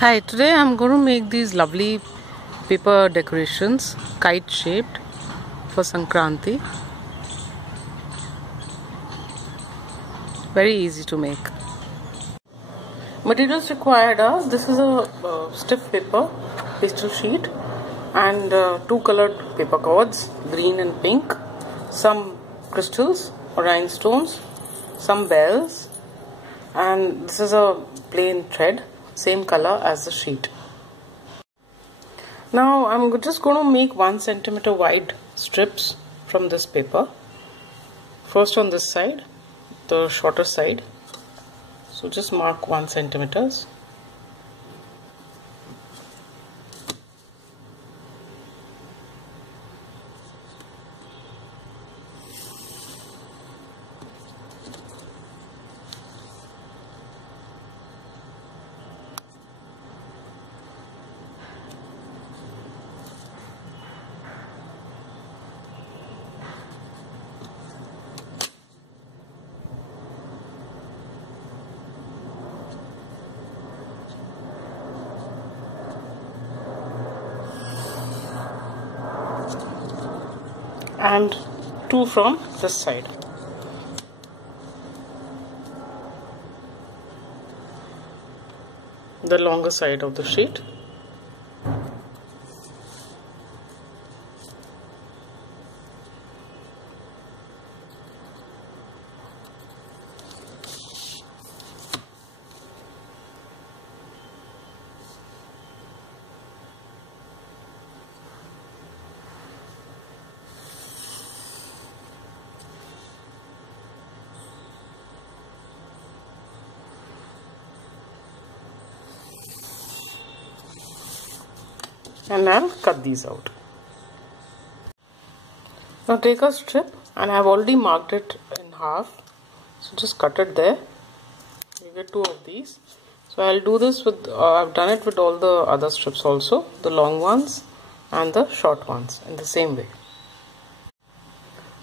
Hi, today I'm going to make these lovely paper decorations, kite shaped, for Sankranti. Very easy to make. Materials required are, this is a stiff paper, pastel sheet, and two colored paper cords, green and pink, some crystals or rhinestones, some bells, and this is a plain thread, same color as the sheet. Now I'm just going to make 1 centimeter wide strips from this paper. First on this side, the shorter side. So just mark 1 centimeters. And 2 from this side. The longer side of the sheet. And I'll cut these out. Now take a strip, and I've already marked it in half, so just cut it there. You get 2 of these. So I'll do this with, I've done it with all the other strips also, the long ones and the short ones in the same way.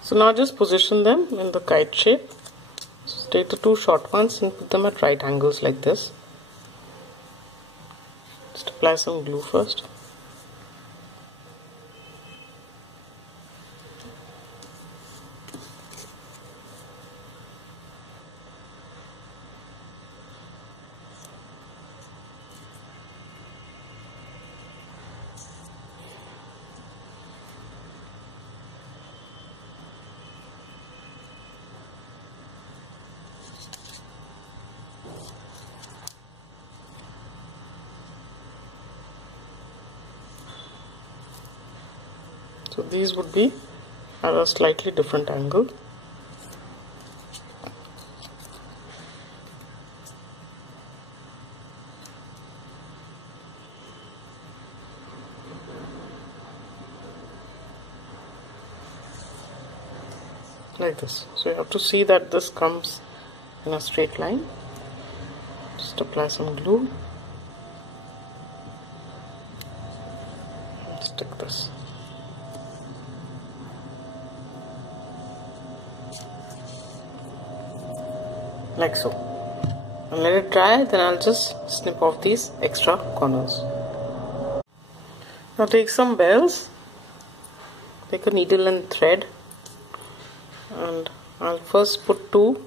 So now just position them in the kite shape. So take the 2 short ones and put them at right angles like this. Just apply some glue first. So these would be at a slightly different angle. Like this. So you have to see that this comes in a straight line. Just apply some glue. And stick this. Like so, and let it dry. Then I'll just snip off these extra corners. Now take some bells, take a needle and thread, and I'll first put 2.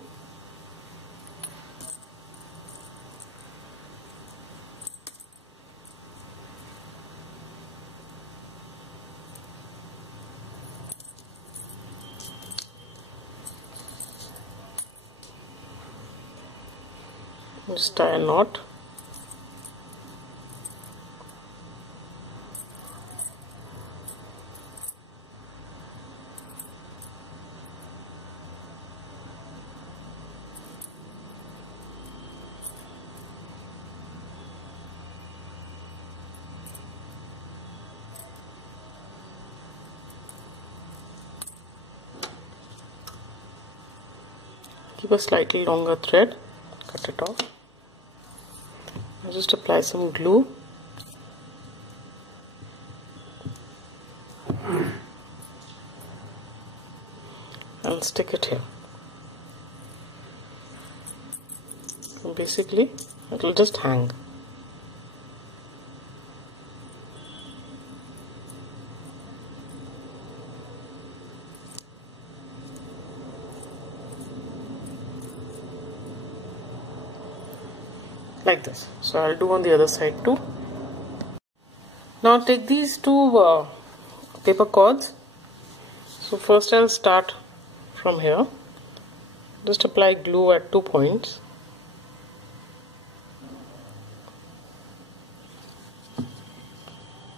Just tie a knot. Keep a slightly longer thread, cut it off. I'll just apply some glue. And stick it here. So basically, it will just hang. like this. So I'll do on the other side too. Now take these two paper cords. So first I'll start from here. Just apply glue at 2 points.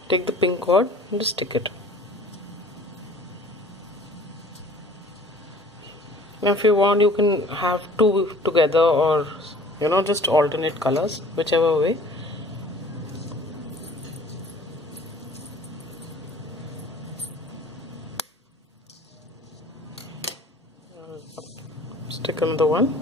Take the pink cord and just stick it. Now if you want, you can have two together, or just alternate colors, whichever way. Stick another one.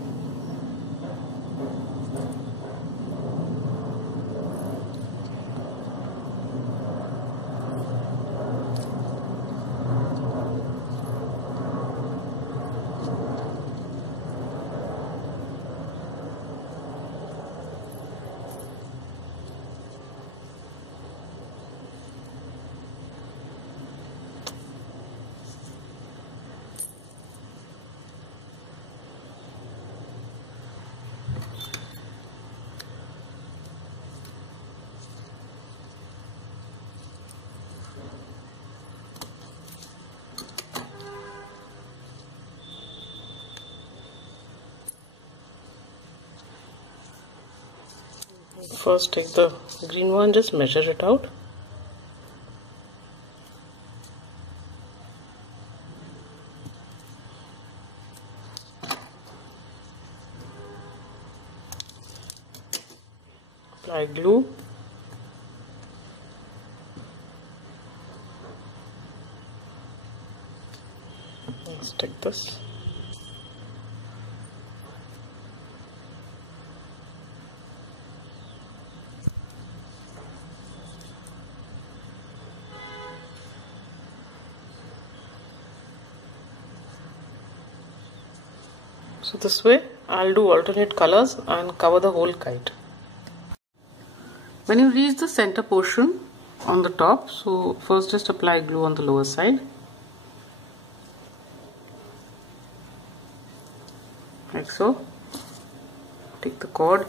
First take the green one, just measure it out. Apply glue. Let's take this. So this way I'll do alternate colors and cover the whole kite. When you reach the center portion on the top, so first just apply glue on the lower side, like so. Take the cord,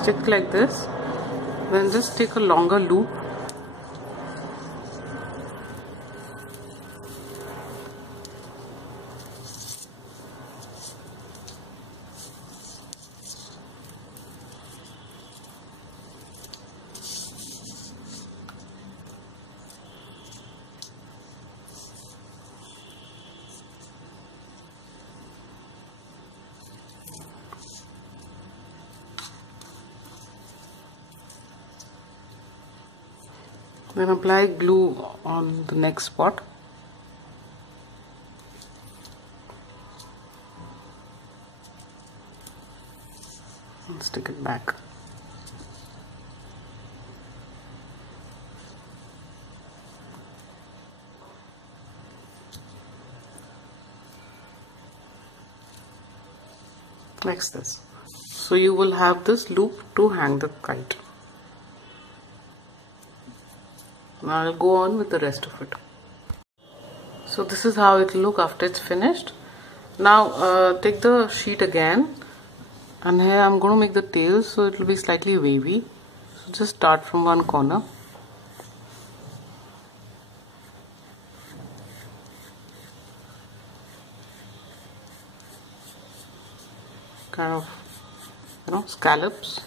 stick like this, then just take a longer loop. Then apply glue on the next spot. And stick it back. Like this. So you will have this loop to hang the kite. Now I'll go on with the rest of it. So this is how it will look after it's finished. Now take the sheet again, and here I'm going to make the tail, so it will be slightly wavy. So just start from one corner. Kind of, scallops.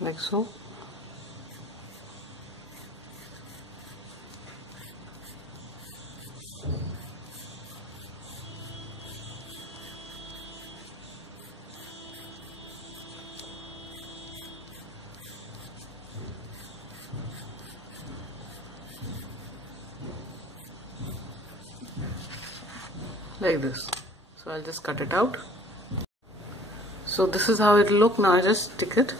Like so. Like this. So I'll just cut it out. So this is how it will look. Now I just stick it.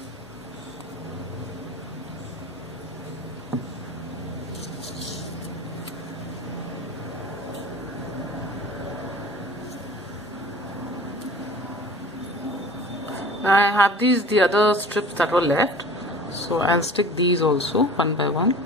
Now I have the other strips that were left, so I'll stick these also one by one.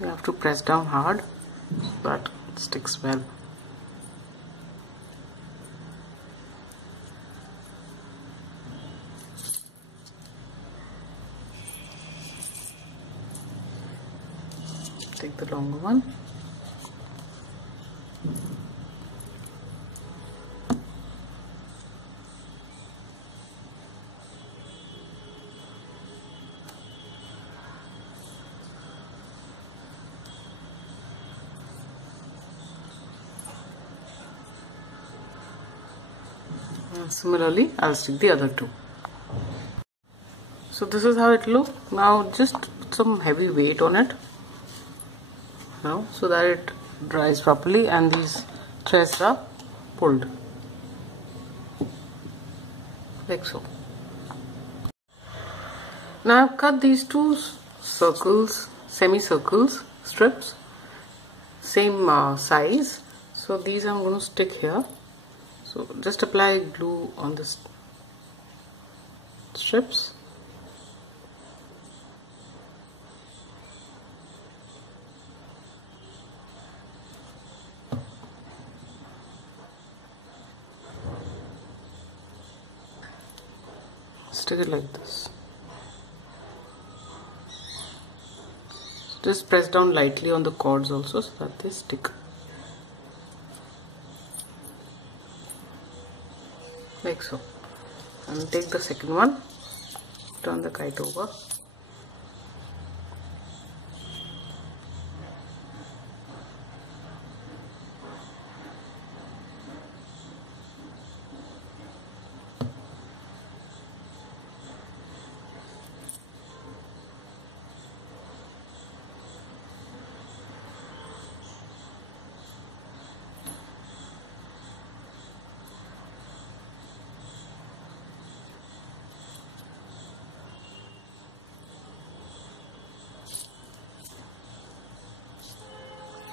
You have to press down hard so that it sticks well. Take the longer one. And similarly, I'll stick the other two. So this is how it looks. Now just put some heavy weight on it now so that it dries properly and these threads are pulled like so. Now I've cut these two circles, semicircles, strips, same size. So these I'm going to stick here. So just apply glue on the strips. Stick it like this. Just press down lightly on the cords also so that they stick. Like so. And take the second one, turn the kite over.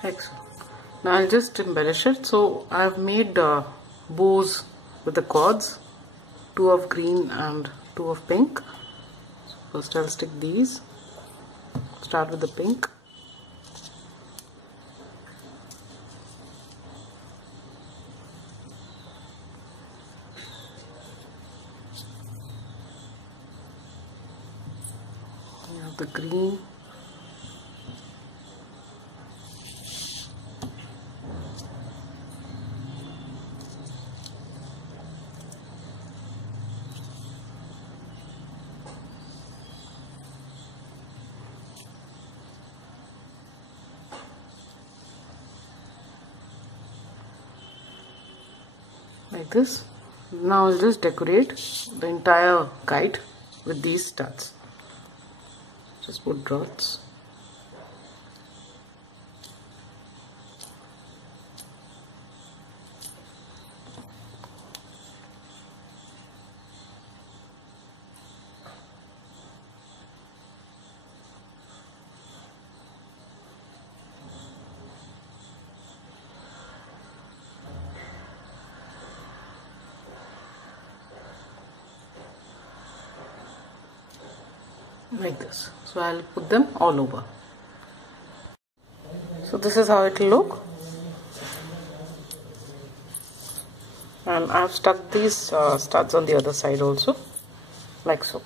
Like so. Now I'll just embellish it. So I've made bows with the cords, 2 of green and 2 of pink. So first I'll stick these. Start with the pink. You have the green. Like this. Now I'll just decorate the entire kite with these studs. Just put dots. Like this. So I'll put them all over. So this is how it will look, and I've stuck these studs on the other side also, like so.